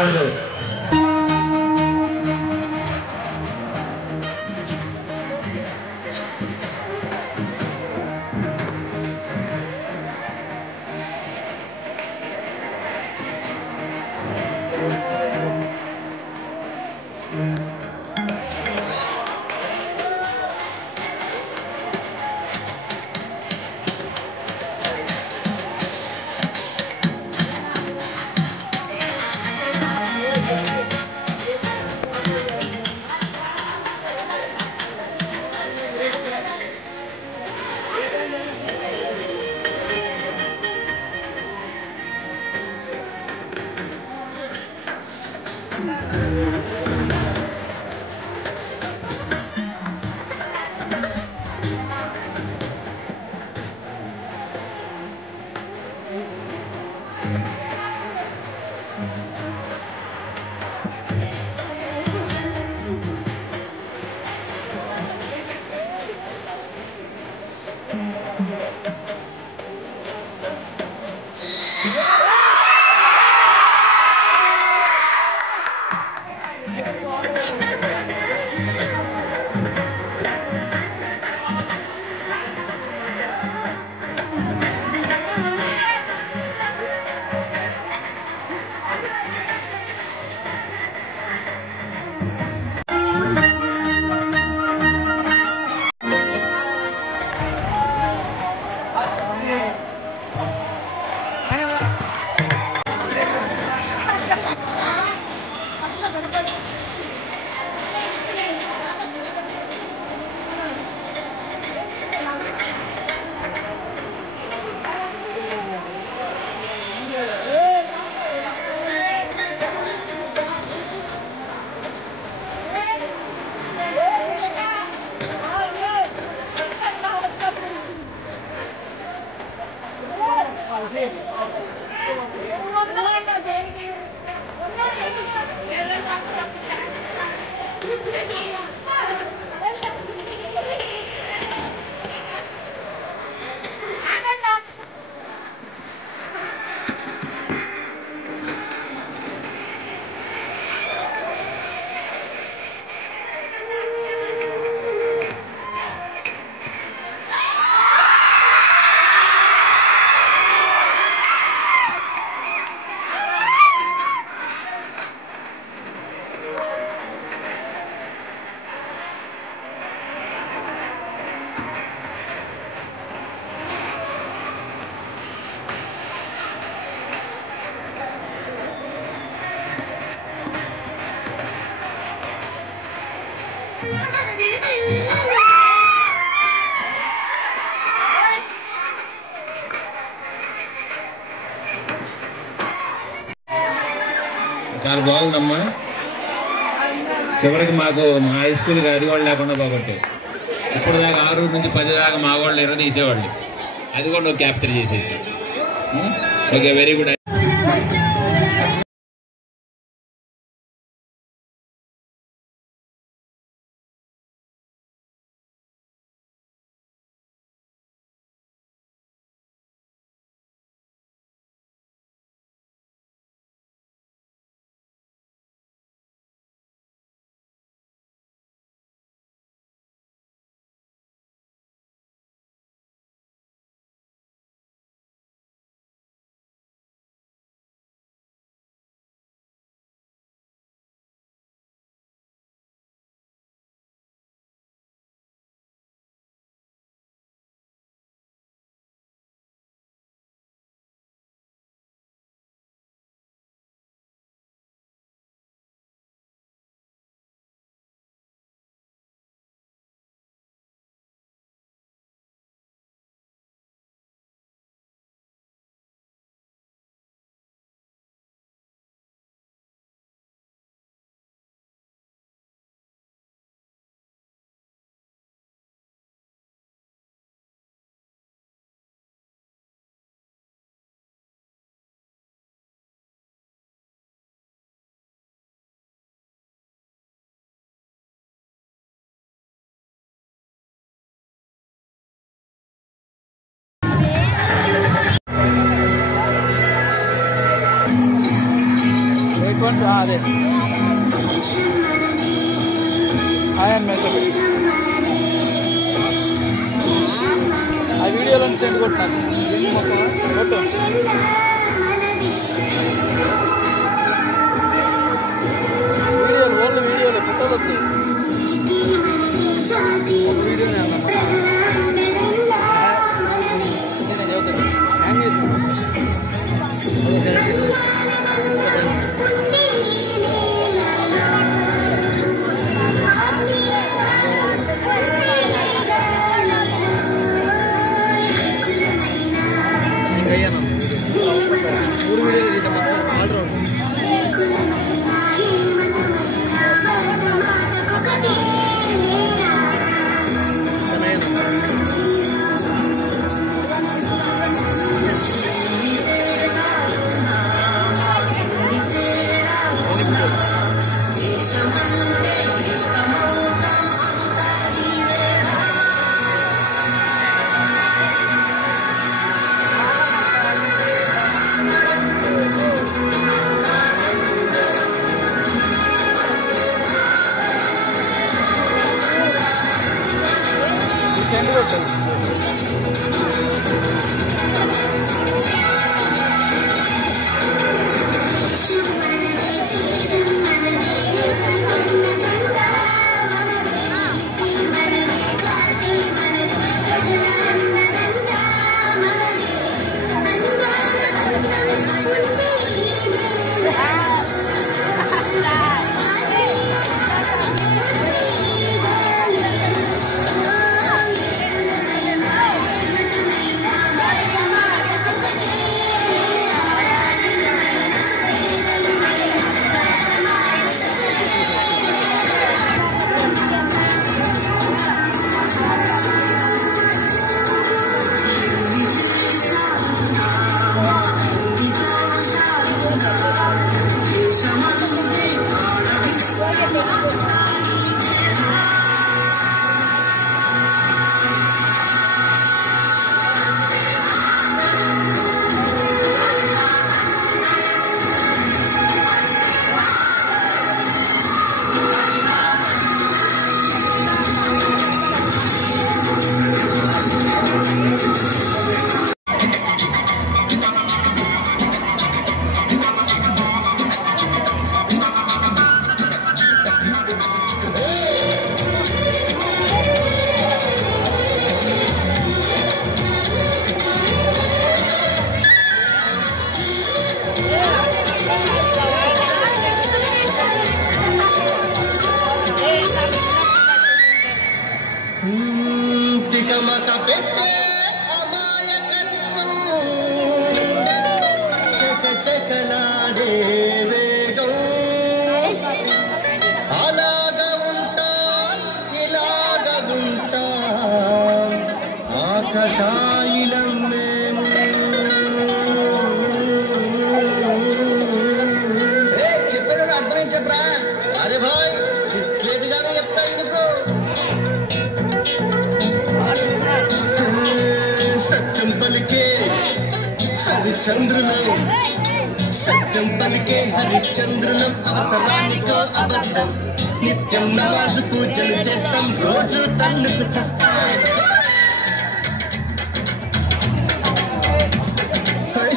వాళ్ళు చాలా బాగుందమ్మా. చివరికి మాకు మా హై స్కూల్కి అది కూడా లేకుండా పోగొట్టావు. ఇప్పుడు దాకా 6 నుంచి 10 దాకా మా వాళ్ళు ఎర్రదీసేవాళ్ళు, అది కూడా నువ్వు క్యాప్చర్ చేసేసి. Okay, very good. 1 అదే ఆయన మెసేజ్ ఆ వీడియోలో సెండ్ కొట్టాను మొత్తం కొట్టు వీడియోలు ఓన్లీ వీడియోలు ఫోటోలు వస్తాయి ఒక వీడియోనే అన్నమాట మూడు వీడియోలు తీసాం ఆల్రౌండ్ చెప్పేదాన్ని అర్థమేం చెప్పరా? అరే భాయ్ లేటుగానే చెప్తా ఇనుకో. సత్యం పలికే హరిచంద్రులం, సత్యం పలికే హరిచంద్రులం, అవసరానికో అబద్ధం. నిత్యం నమాజు పూజలు చేస్తాం, రోజు తన్నుకు చేస్తాం.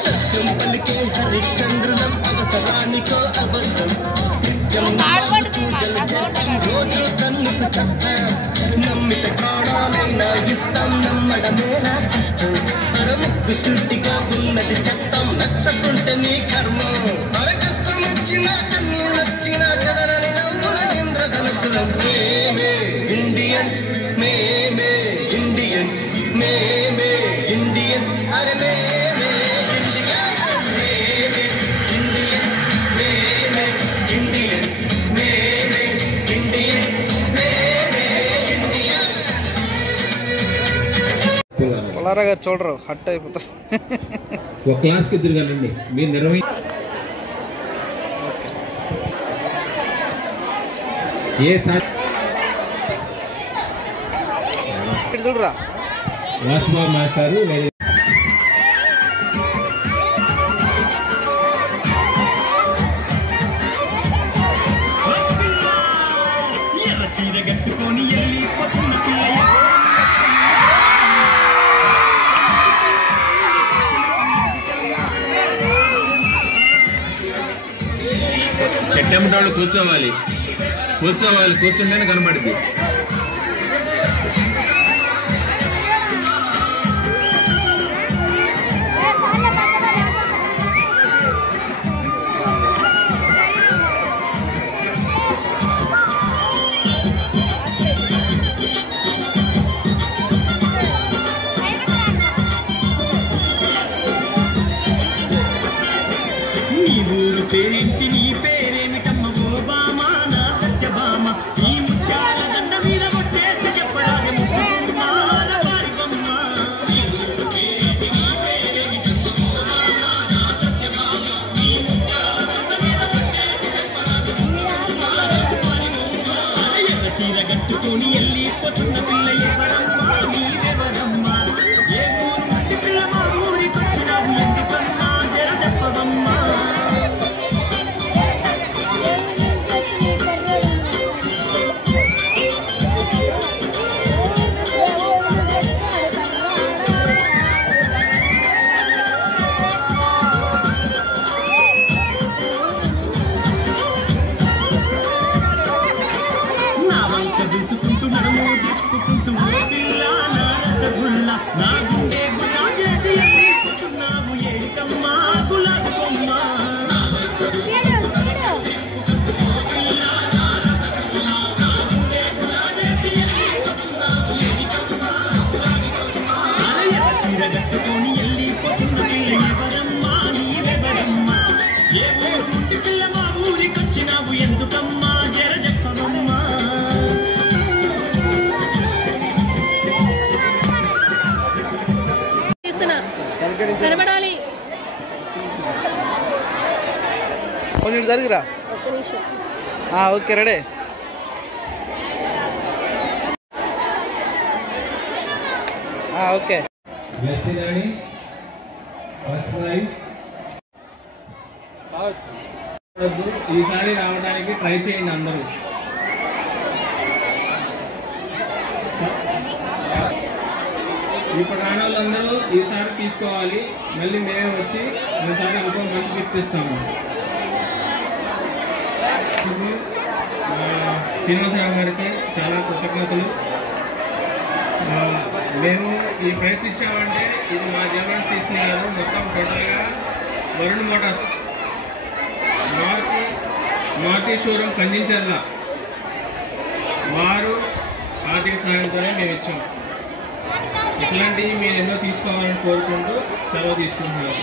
సత్యం పలికే హరిచంద్రులం, అవసరానికో అబద్ధం. నిత్యం నమాజు పూజలు చేస్తాం, రోజు తన్నుకు చేస్తాం. నమ్మిత ప్రాణాలైనా ఇస్తాం, నమ్మడమేనా కష్టం. ముగ్గు సుట్టిగా ఉన్నది చెత్తం, నచ్చకుంటే నీ కర్మం. అరే కష్టం వచ్చినా కన్నీళ్ళు వచ్చినా చదరని నవ్వుల ఇంద్రధనసులం. మేమే ఇండియన్స్, మేమే ఇండియన్స్, మేమే ఇండియన్స్, అరే మేమే ఇండియన్స్, మేమే ఇండియన్స్, మేమే ఇండియన్స్, మేమే ఇండియన్స్, మేమే ఇండియన్స్. పొలారా గారు చూడరు, హట్ అయిపోతారు. ఒక క్లాస్కి తిరగాలండి మీరు చూడరా వాసుబాబు మాస్టారు అడ్డమిటి వాళ్ళు కూర్చోవాలి, కూర్చుంటేనే కనబడుద్ది. పేరేంటి నీ పేరేమిటమ్మ ఓ బామా నా సత్యభామ ఈ ముత్యాల దండ మీద కొట్టేసి చెప్పడాది ముక్కుమాల వారి బొమ్మ ఎర్ర చీర కట్టుకొని వెళ్ళిపోతున్న పిల్ల ఎవరమ్మా నీవెవరమ్మా ఏ ఊరు నుండి పిల్ల మా ఊరికొచ్చినావు ఎందుకన్నా జర చెప్పవమ్మా తీసుకుంటూ నడుము తిప్పుకుంటూ ఓ పిల్ల నా రసగుల్లా నా గుండె గుల్లా చేసి వెళ్ళిపోతున్నావు ఏడికమ్మా గులాబీ కొమ్మ చీర కట్టుకొని వెళ్ళిపోతున్న పిల్ల ఎవరమ్మా నీవెవరమ్మా ఏ ఊరు నుండి పిల్ల మా ఊరికొచ్చినావు ఎందుకమ్మా జర చెప్పవమ్మా కనబడాలి. కొంచెం జరుగురా. Okay ready. ఓకే ఈసారి రావడానికి ట్రై చేయండి అందరూ. ఇప్పుడు రాని వాళ్ళందరూ ఈసారి తీసుకోవాలి. మళ్ళీ మేమే వచ్చి ఈసారి ఇంకో మంచి గిఫ్ట్ ఇస్తాము. శ్రీనివాసరావు గారికి చాలా కృతజ్ఞతలు. మేము ఈ ప్రైస్ ఇచ్చామంటే ఇది మా జవాన్స్ తీసిన కాదు, మొత్తం టోటల్గా వరుణ్ మోటార్స్ మారుతి షోరూమ్ కందించర్ల వారు ఆర్థిక సహాయంతోనే మేము ఇచ్చాం. ఇట్లాంటివి మీరు ఎన్నో తీసుకోవాలని కోరుకుంటూ సెలవు తీసుకుంటున్నారు.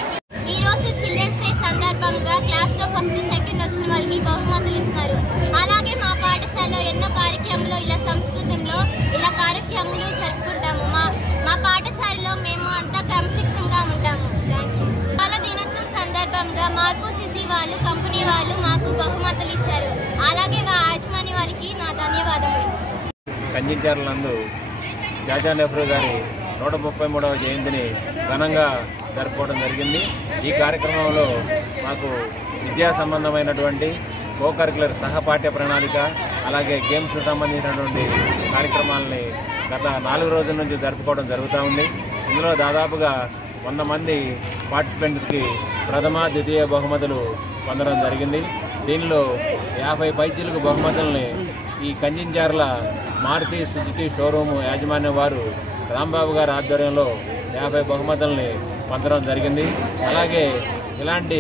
ఈరోజు చిల్డ్రన్స్ డే సందర్భంగా క్లాస్లో ఫస్ట్ సెకండ్ వచ్చిన వాళ్ళకి బహుమతులు ఇస్తున్నారు. అలాగే మా పాఠశాలలో ఎన్నో కార్యక్రమాలు ఇలా సంస్కృతంలో ఇలా కార్యక్రమాలు జరుపుకుంటాము. మా పాఠశాలలో మేము అంతా క్రమశిక్షణగా ఉంటాము. బాల దినోత్సవం సందర్భంగా మార్కో సిసి వాళ్ళు కంపెనీ వాళ్ళు మాకు బహుమతులు ఇచ్చారు. అలాగే యాజమాన్య వారికి నా ధన్యవాదములు. కంజించర్లందు జాజా నెహ్రూ గారి 133వ జయంతిని ఘనంగా జరుపుకోవడం జరిగింది. ఈ కార్యక్రమంలో మాకు విద్యా సంబంధమైనటువంటి కో-కరిక్యులర్ సహపాఠ్య ప్రణాళిక అలాగే గేమ్స్ సంబంధించినటువంటి కార్యక్రమాలని గత 4 రోజుల నుంచి జరుపుకోవడం జరుగుతూ ఉంది. ఇందులో దాదాపుగా 100 మంది పార్టిసిపెంట్స్కి ప్రథమ ద్వితీయ బహుమతులు పొందడం జరిగింది. దీనిలో 50 పైచిలకు బహుమతుల్ని ఈ కంజించర్ల మారుతి సుజుకి షోరూము యాజమాన్యం వారు రాంబాబు గారి ఆధ్వర్యంలో 50 బహుమతుల్ని పొందడం జరిగింది. అలాగే ఇలాంటి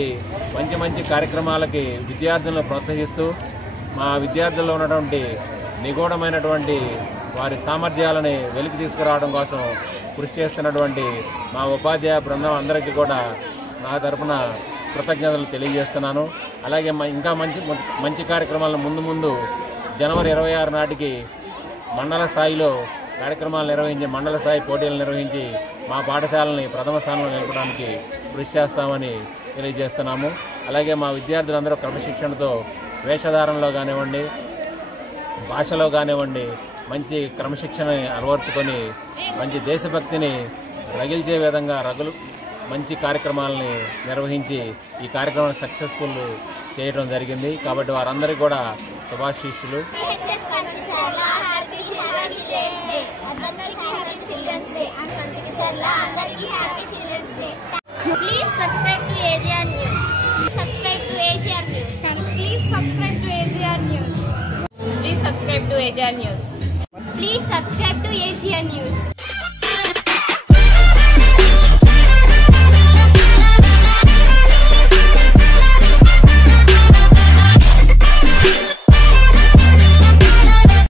మంచి కార్యక్రమాలకి విద్యార్థులను ప్రోత్సహిస్తూ మా విద్యార్థుల్లో ఉన్నటువంటి నిగూఢమైనటువంటి వారి సామర్థ్యాలని వెలికి తీసుకురావడం కోసం కృషి చేస్తున్నటువంటి మా ఉపాధ్యాయ బృందం అందరికీ కూడా నా తరఫున కృతజ్ఞతలు తెలియజేస్తున్నాను. అలాగే ఇంకా మంచి కార్యక్రమాలను ముందు జనవరి 26 నాటికి మండల స్థాయిలో కార్యక్రమాలు నిర్వహించి మండల స్థాయి పోటీలు నిర్వహించి మా పాఠశాలని ప్రథమ స్థానంలో నిలపడానికి కృషి చేస్తామని తెలియజేస్తున్నాము. అలాగే మా విద్యార్థులందరూ క్రమశిక్షణతో వేషధారణలో కానివ్వండి, భాషలో కానివ్వండి మంచి క్రమశిక్షణని అలవర్చుకొని మంచి దేశభక్తిని రగిల్చే విధంగా మంచి కార్యక్రమాలని నిర్వహించి ఈ కార్యక్రమాన్ని సక్సెస్ఫుల్ చేయడం జరిగింది. కాబట్టి వారందరికీ కూడా శుభాశీస్సులు. Please subscribe to Asian News. Please subscribe to Please subscribe to AGR News. Please subscribe to AGR News.